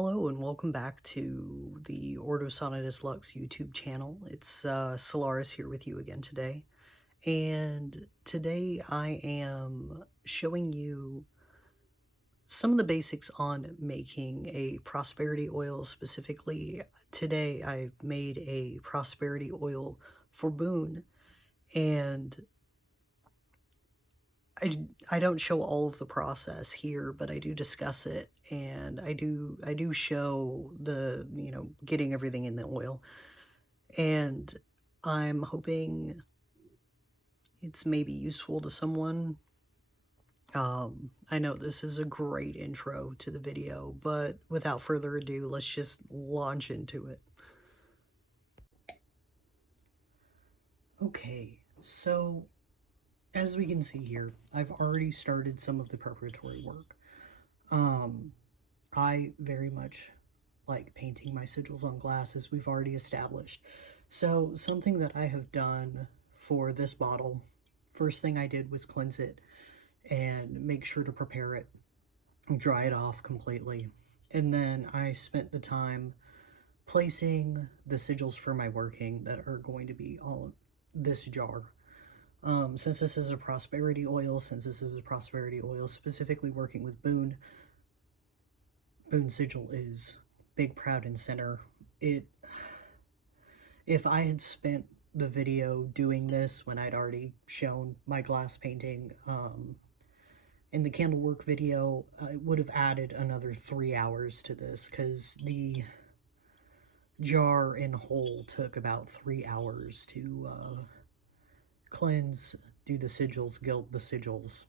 Hello and welcome back to the Ordo Sonitus Lux YouTube channel. It's Solaris here with you again today. And today I am showing you some of the basics on making a prosperity oil. Specifically, today I've made a prosperity oil for Bune, and I don't show all of the process here, but I do discuss it, and I do show the, getting everything in the oil. And I'm hoping it's maybe useful to someone. I know this is a great intro to the video, but without further ado, let's just launch into it. Okay, so as we can see here, I've already started some of the preparatory work. I very much like painting my sigils on glass, as we've already established. So something that I have done for this bottle, first thing I did was cleanse it and make sure to prepare it, dry it off completely. And then I spent the time placing the sigils for my working that are going to be all this jar. Since this is a prosperity oil, specifically working with Bune sigil is big, proud, and center. If I had spent the video doing this when I'd already shown my glass painting in the candle work video, I would have added another 3 hours to this, because the jar in whole took about 3 hours to cleanse, do the sigils, gild the sigils.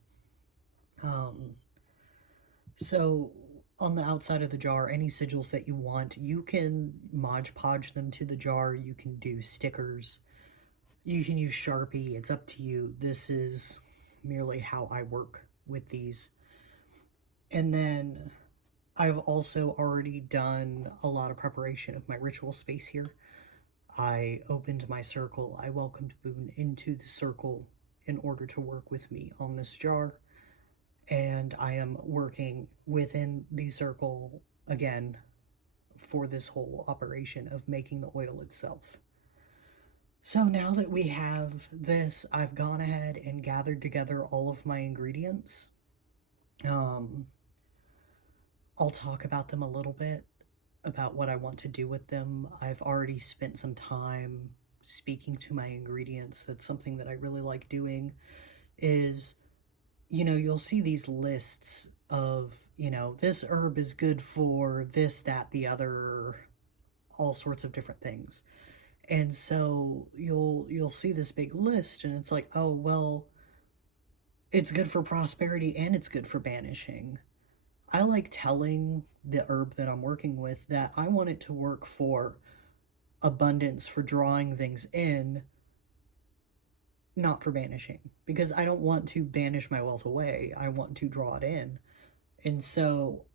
So on the outside of the jar, any sigils that you want, you can Mod Podge them to the jar. You can do stickers. You can use Sharpie. It's up to you. This is merely how I work with these. And then I've also already done a lot of preparation of my ritual space here. I opened my circle. I welcomed Bune into the circle in order to work with me on this jar. And I am working within the circle again for this whole operation of making the oil itself. So now that we have this, I've gone ahead and gathered together all of my ingredients. I'll talk about them a little bit, about what I want to do with them. I've already spent some time speaking to my ingredients. That's something that I really like doing, is, you'll see these lists of, this herb is good for this, that, the other, all sorts of different things. And so you'll see this big list, and it's like, oh, well, it's good for prosperity and it's good for banishing. I like telling the herb that I'm working with that I want it to work for abundance, for drawing things in, not for banishing, because I don't want to banish my wealth away. I want to draw it in. And so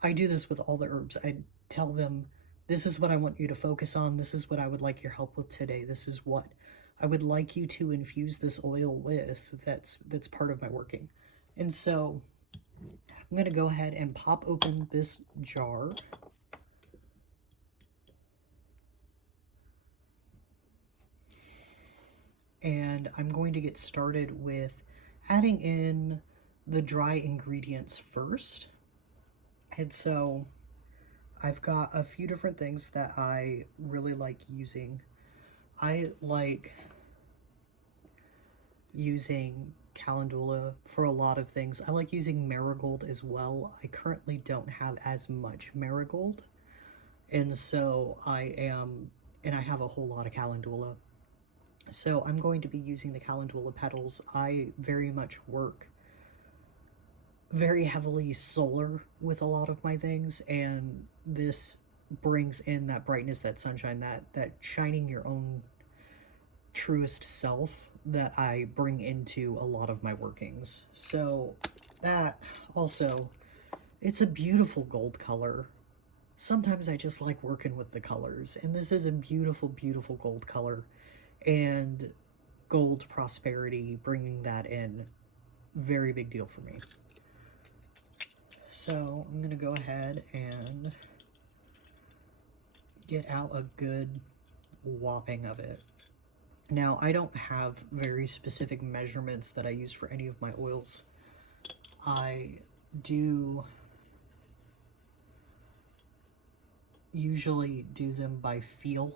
I do this with all the herbs. I tell them, this is what I want you to focus on. This is what I would like your help with today. This is what I would like you to infuse this oil with. That's part of my working. And so I'm going to go ahead and pop open this jar. And I'm going to get started with adding in the dry ingredients first. And so I've got a few different things that I really like using. I like using Calendula for a lot of things. I like using Marigold as well. I currently don't have as much Marigold, and so I have a whole lot of Calendula. So I'm going to be using the Calendula petals. I very much work very heavily solar with a lot of my things, and this brings in that brightness, that sunshine, that shining your own truest self that I bring into a lot of my workings. So that also, it's a beautiful gold color. Sometimes I just like working with the colors, and this is a beautiful, beautiful gold color. And gold prosperity, bringing that in, very big deal for me. So I'm going to go ahead and get out a good whopping of it. Now, I don't have very specific measurements that I use for any of my oils. I do usually do them by feel.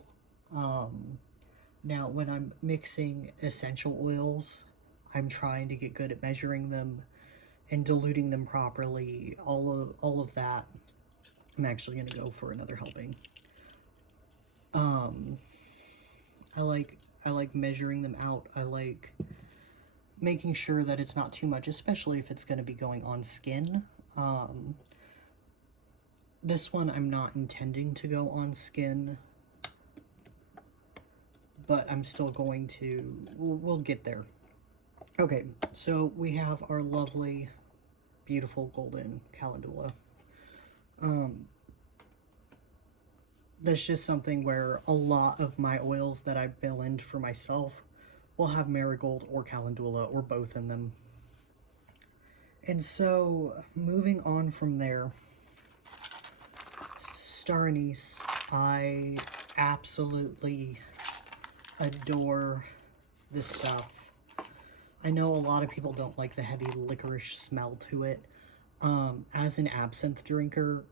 Now, when I'm mixing essential oils, I'm trying to get good at measuring them and diluting them properly. All of that. I'm actually going to go for another helping. I like measuring them out. I like making sure that it's not too much, especially if it's going to be going on skin. This one I'm not intending to go on skin, but I'm still going to, we'll get there. Okay, so we have our lovely, beautiful golden calendula. That's just something where a lot of my oils that I blend for myself will have marigold or calendula or both in them. And so, moving on from there, star anise, I absolutely adore this stuff. I know a lot of people don't like the heavy licorice smell to it. As an absinthe drinker,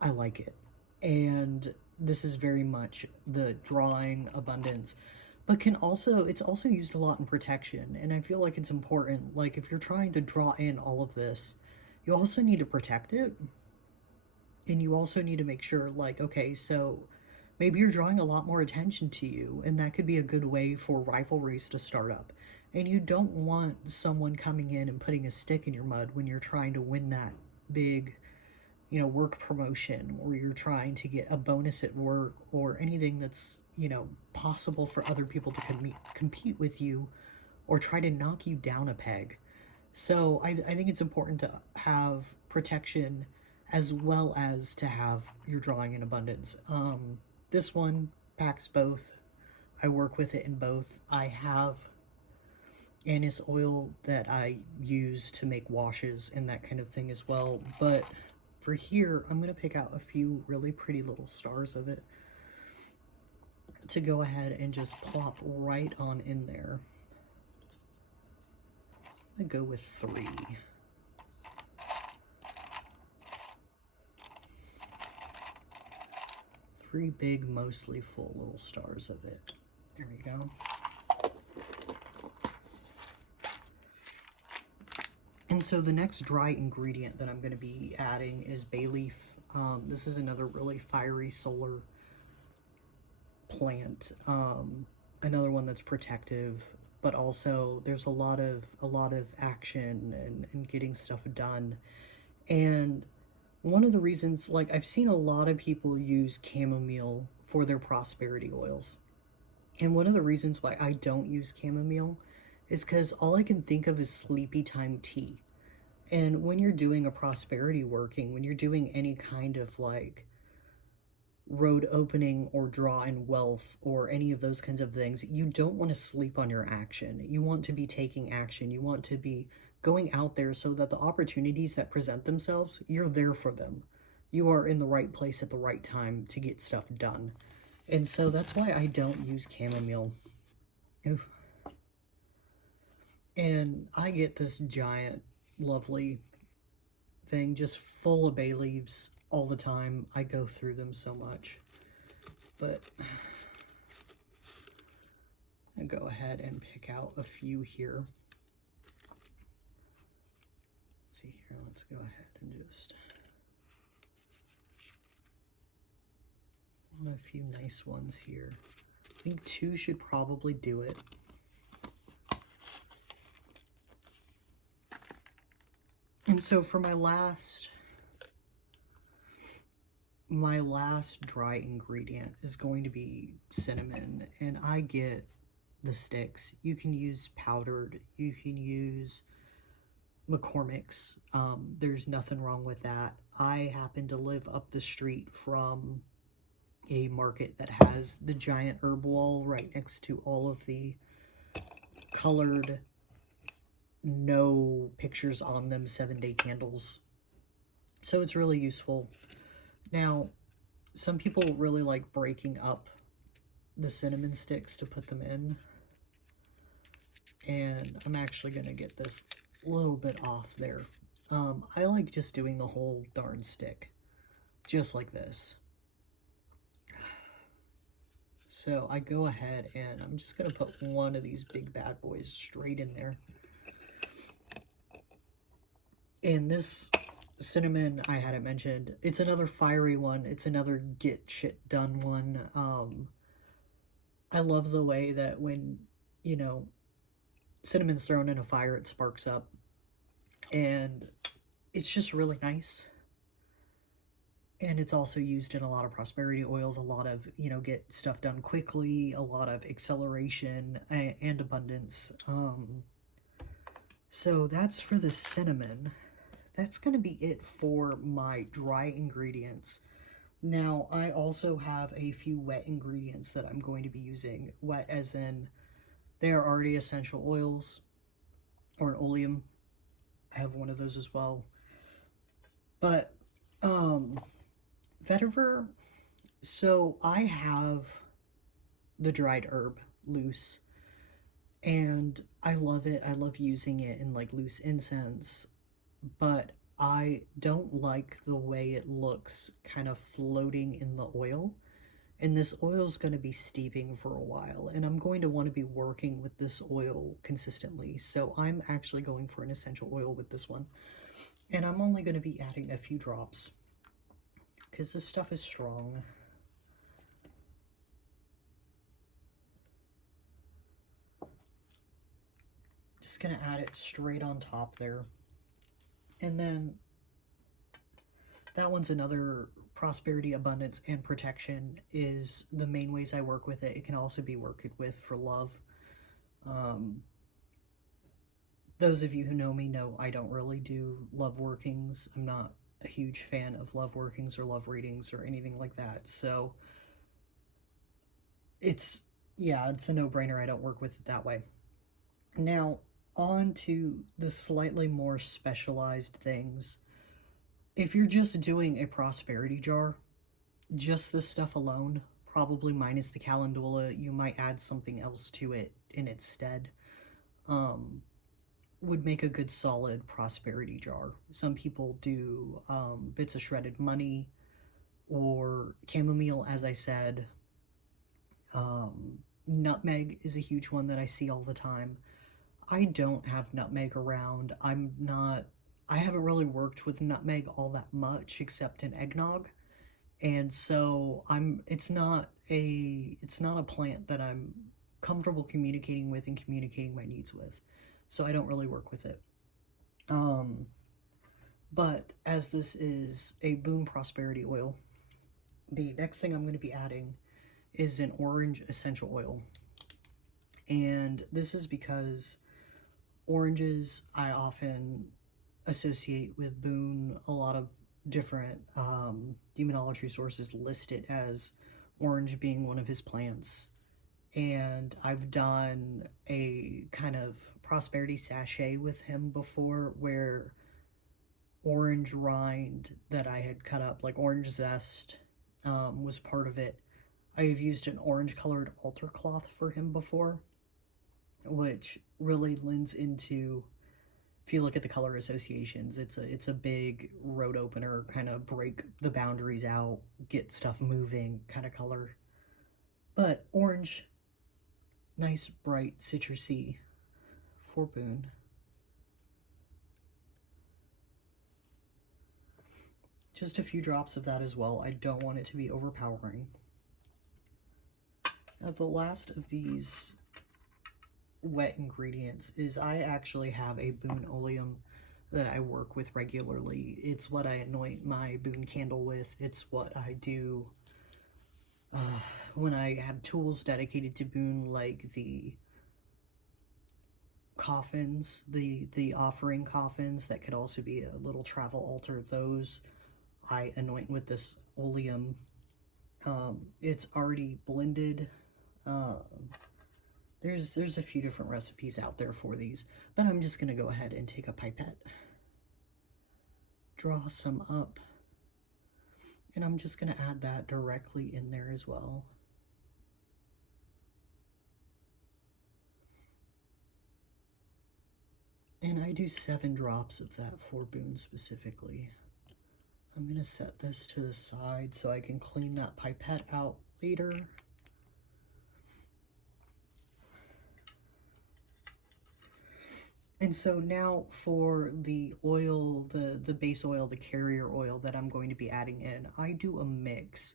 I like it. And this is very much the drawing abundance, but it's also used a lot in protection. And I feel like it's important, like if you're trying to draw in all of this, you also need to protect it. And you also need to make sure, like, okay, so maybe you're drawing a lot more attention to you, and that could be a good way for rivalries to start up. And you don't want someone coming in and putting a stick in your mud when you're trying to win that big, work promotion, or you're trying to get a bonus at work, or anything that's, possible for other people to compete with you or try to knock you down a peg. So I think it's important to have protection as well as to have your drawing in abundance. This one packs both. I work with it in both. I have anise oil that I use to make washes and that kind of thing as well. But for here, I'm going to pick out a few really pretty little stars of it to go ahead and just plop right on in there. I'm going to go with 3. 3 big, mostly full little stars of it. There we go. And so the next dry ingredient that I'm going to be adding is bay leaf. This is another really fiery solar plant. Another one that's protective, but also there's a lot of action and getting stuff done. And one of the reasons, like, I've seen a lot of people use chamomile for their prosperity oils. And one of the reasons why I don't use chamomile is because all I can think of is sleepy time tea. And when you're doing a prosperity working, when you're doing any kind of like road opening or draw in wealth or any of those kinds of things, you don't want to sleep on your action. You want to be taking action. You want to be going out there so that the opportunities that present themselves, you're there for them. You are in the right place at the right time to get stuff done. And so that's why I don't use chamomile. Ooh. And I get this giant, lovely thing just full of bay leaves all the time. I go through them so much. But I'm going to go ahead and pick out a few here. Let's see here, let's go ahead and just want a few nice ones here. I think 2 should probably do it. And so for my last dry ingredient is going to be cinnamon, and I get the sticks. You can use powdered, you can use McCormick's. There's nothing wrong with that. I happen to live up the street from a market that has the giant herb wall right next to all of the colored, no pictures on them 7-day candles. So it's really useful. Now, Some people really like breaking up the cinnamon sticks to put them in. And I'm actually going to get this a little bit off there. I like just doing the whole darn stick, just like this. So I go ahead and I'm just going to put one of these big bad boys straight in there. And this cinnamon, I hadn't mentioned, it's another fiery one. It's another get shit done one. I love the way that when, you know, cinnamon's thrown in a fire, it sparks up. And it's just really nice. And it's also used in a lot of prosperity oils, a lot of, you know, get stuff done quickly, a lot of acceleration and abundance. So that's for the cinnamon. That's going to be it for my dry ingredients. Now, I also have a few wet ingredients that I'm going to be using. Wet as in, they are already essential oils, or an oleum. I have one of those as well. But, vetiver, so I have the dried herb loose, and I love it. I love using it in like loose incense, but I don't like the way it looks kind of floating in the oil. And this oil is going to be steeping for a while, and I'm going to want to be working with this oil consistently. So I'm actually going for an essential oil with this one. And I'm only going to be adding a few drops because this stuff is strong. Just going to add it straight on top there. And then that one's another prosperity, abundance, and protection is the main ways I work with it. It can also be worked with for love. Those of you who know me know I don't really do love workings. I'm not a huge fan of love workings or love readings or anything like that. So it's a no-brainer. I don't work with it that way. Now, on to the slightly more specialized things. If you're just doing a prosperity jar, just this stuff alone, probably minus the calendula, you might add something else to it in its stead, would make a good solid prosperity jar. Some people do bits of shredded money or chamomile, as I said. Nutmeg is a huge one that I see all the time. I don't have nutmeg around. I haven't really worked with nutmeg all that much except in eggnog. And so it's not a plant that I'm comfortable communicating with and communicating my needs with. So I don't really work with it. But as this is a Bune Prosperity Oil, the next thing I'm going to be adding is an orange essential oil. And this is because oranges I often associate with Bune. A lot of different demonolatry sources list it as orange being one of his plants. And I've done a kind of prosperity sachet with him before where orange rind that I had cut up, like orange zest, was part of it. I have used an orange colored altar cloth for him before, which really lends into, if you look at the color associations, it's a big road opener, kind of break the boundaries out, get stuff moving kind of color. But orange, nice bright citrusy for Bune. Just a few drops of that as well. I don't want it to be overpowering. Now the last of these wet ingredients is I actually have a Bune oleum that I work with regularly. It's what I anoint my Bune candle with. It's what I do when I have tools dedicated to Bune, like the coffins, the offering coffins that could also be a little travel altar. Those I anoint with this oleum. It's already blended. There's a few different recipes out there for these, but I'm just gonna go ahead and take a pipette, draw some up, And I'm just going to add that directly in there as well. And I do 7 drops of that for Bune specifically. I'm going to set this to the side so I can clean that pipette out later. And so now for the oil, the base oil, the carrier oil that I'm going to be adding in, I do a mix.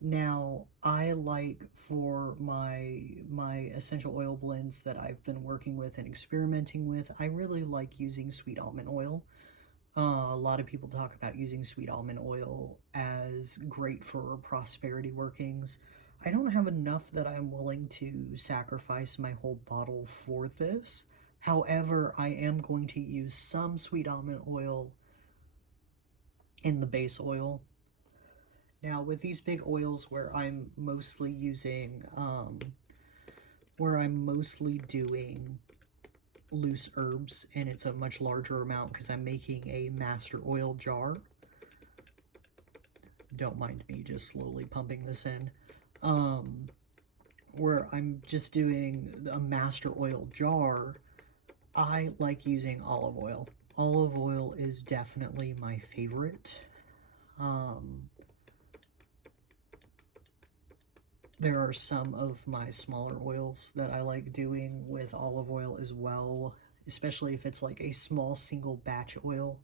Now I like for my essential oil blends that I've been working with and experimenting with, I really like using sweet almond oil. A lot of people talk about using sweet almond oil as great for prosperity workings. I don't have enough that I'm willing to sacrifice my whole bottle for this. However, I am going to use some sweet almond oil in the base oil. Now, with these big oils where I'm mostly using, where I'm mostly doing loose herbs, and it's a much larger amount because I'm making a master oil jar. Don't mind me just slowly pumping this in. Where I'm just doing a master oil jar, I like using olive oil. Olive oil is definitely my favorite. There are some of my smaller oils that I like doing with olive oil as well, especially if it's like a small single batch oil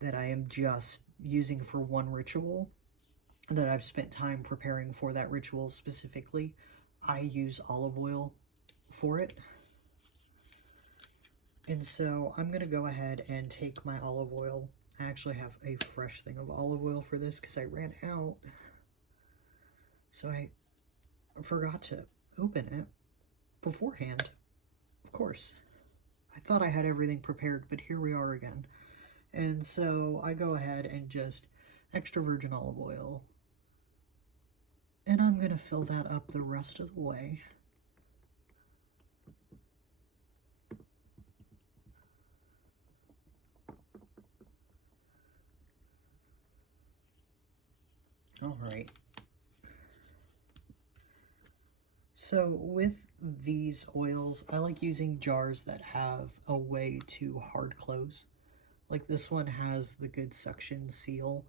that I am just using for one ritual that I've spent time preparing for that ritual specifically. I use olive oil for it. And so I'm going to go ahead and take my olive oil. I actually have a fresh thing of olive oil for this because I ran out. So I forgot to open it beforehand. Of course. I thought I had everything prepared, but here we are again. And so I go ahead and just extra virgin olive oil. And I'm going to fill that up the rest of the way. All right. So with these oils, I like using jars that have a way to hard close. Like this one has the good suction seal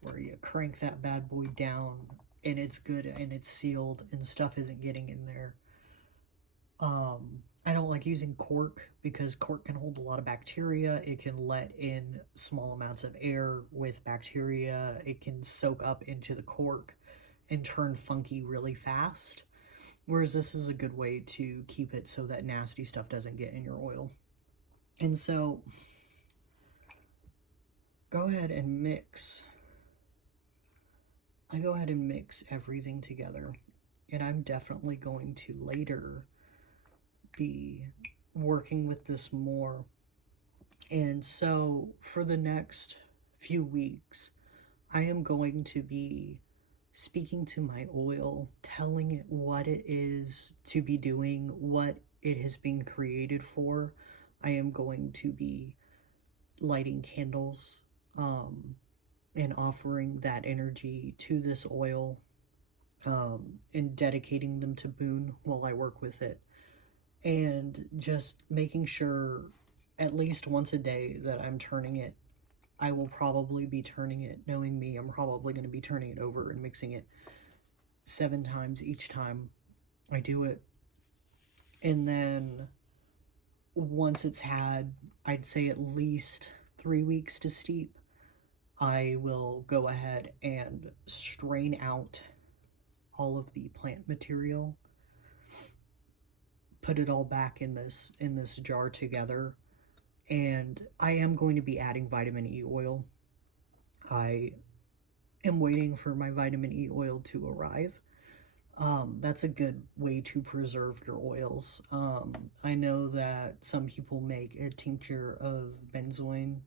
where you crank that bad boy down and it's good and it's sealed and stuff isn't getting in there. I don't like using cork because cork can hold a lot of bacteria. It can let in small amounts of air with bacteria. It can soak up into the cork and turn funky really fast. Whereas this is a good way to keep it so that nasty stuff doesn't get in your oil. And so go ahead and mix. I go ahead and mix everything together. And I'm definitely going to later be working with this more. And so for the next few weeks, I am going to be speaking to my oil, telling it what it is to be doing, what it has been created for. I am going to be lighting candles and offering that energy to this oil and dedicating them to Bune while I work with it. And just making sure at least once a day that I'm turning it. I will probably be turning it, knowing me, I'm probably going to be turning it over and mixing it 7 times each time I do it. And then once it's had, I'd say at least 3 weeks to steep, I will go ahead and strain out all of the plant material, put it all back in this jar together, and I am going to be adding vitamin E oil. I am waiting for my vitamin E oil to arrive. That's a good way to preserve your oils. I know that some people make a tincture of benzoin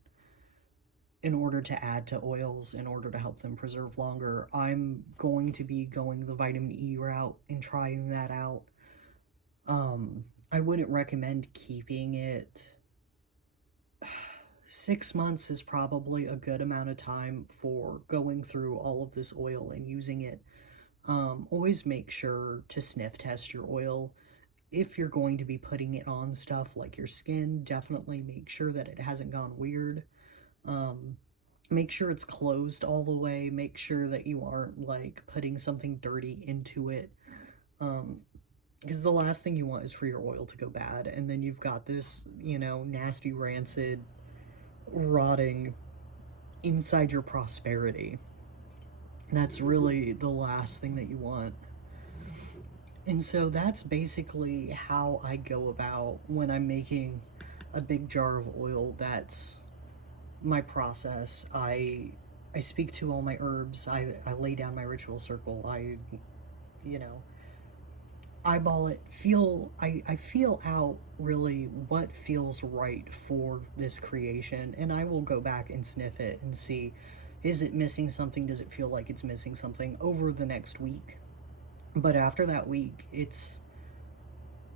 in order to add to oils in order to help them preserve longer. I'm going to be going the vitamin E route and trying that out. I wouldn't recommend keeping it 6 months is probably a good amount of time for going through all of this oil and using it. Always make sure to sniff test your oil. If you're going to be putting it on stuff like your skin, definitely make sure that it hasn't gone weird. Um, Make sure it's closed all the way. Make sure that you aren't like putting something dirty into it. Um, because the last thing you want is for your oil to go bad, and then you've got this, nasty, rancid, rotting inside your prosperity. That's really the last thing that you want. And so that's basically how I go about when I'm making a big jar of oil. That's my process. I speak to all my herbs. I lay down my ritual circle. You know, eyeball it, I feel out really what feels right for this creation, and I will go back and sniff it and see, is it missing something? Does it feel like it's missing something over the next week? But after that week,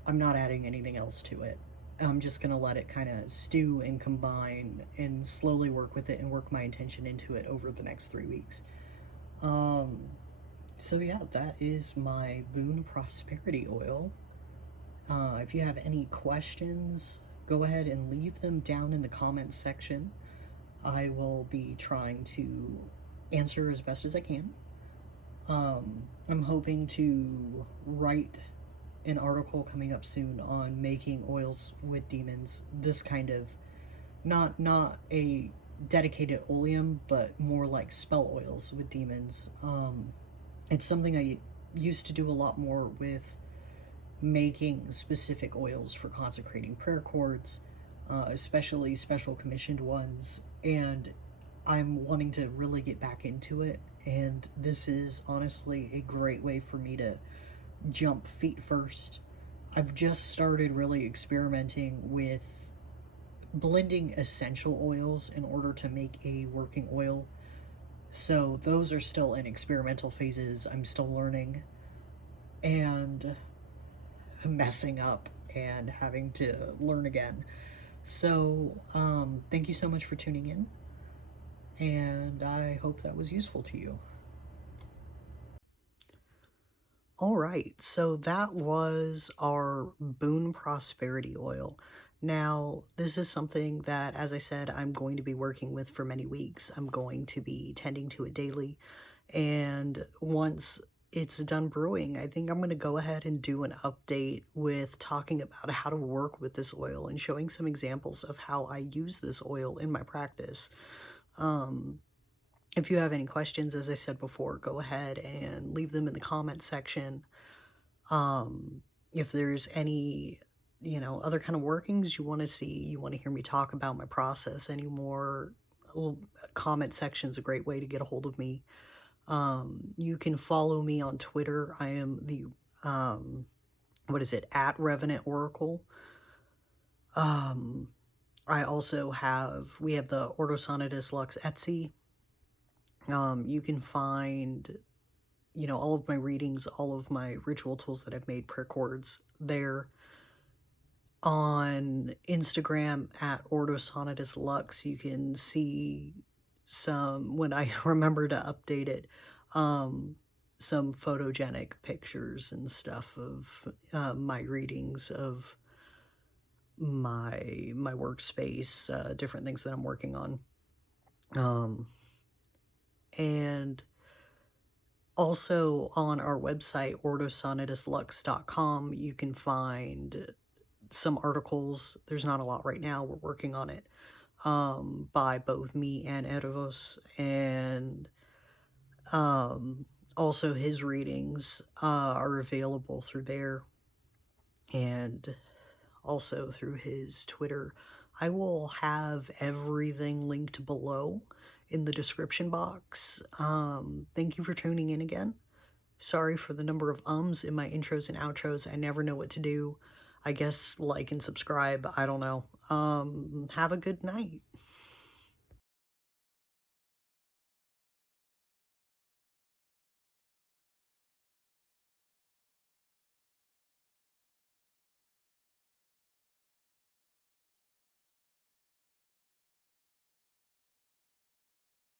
I'm not adding anything else to it. I'm just gonna let it kind of stew and combine and slowly work with it and work my intention into it over the next 3 weeks. Um, so yeah, that is my Bune Prosperity Oil. If you have any questions, go ahead and leave them down in the comments section. I will be trying to answer as best as I can. I'm hoping to write an article coming up soon on making oils with demons. This kind of not a dedicated oleum, but more like spell oils with demons. It's something I used to do a lot more with making specific oils for consecrating prayer cords, especially special commissioned ones. And I'm wanting to really get back into it. And this is honestly a great way for me to jump feet first. I've just started really experimenting with blending essential oils in order to make a working oil. So those are still in experimental phases. I'm still learning and messing up and having to learn again. So, thank you so much for tuning in, and I hope that was useful to you. All right, so that was our Bune Prosperity Oil. Now, this is something that, as I said, I'm going to be working with for many weeks. I'm going to be tending to it daily, and once it's done brewing, I think I'm going to go ahead and do an update with talking about how to work with this oil and showing some examples of how I use this oil in my practice. If you have any questions, as I said before, go ahead and leave them in the comment section. If there's any, other kind of workings you want to see, you want to hear me talk about my process anymore, comment section's a great way to get a hold of me. You can follow me on Twitter. I am the, at Revenant Oracle. I also we have the Ordo Sonitus Lux Etsy. You can find, all of my readings, all of my ritual tools that I've made, prayer cords there. On Instagram at Ordo Sonitus Lux, you can see some, when I remember to update it, some photogenic pictures and stuff of my readings of my workspace, different things that I'm working on. And also on our website, ordosonituslux.com, you can find some articles. There's not a lot right now. We're working on it, by both me and Eros, and also his readings are available through there, and also through his Twitter. I will have everything linked below in the description box. Thank you for tuning in again. Sorry for the number of ums in my intros and outros. I never know what to do. I guess like and subscribe. I don't know. Have a good night.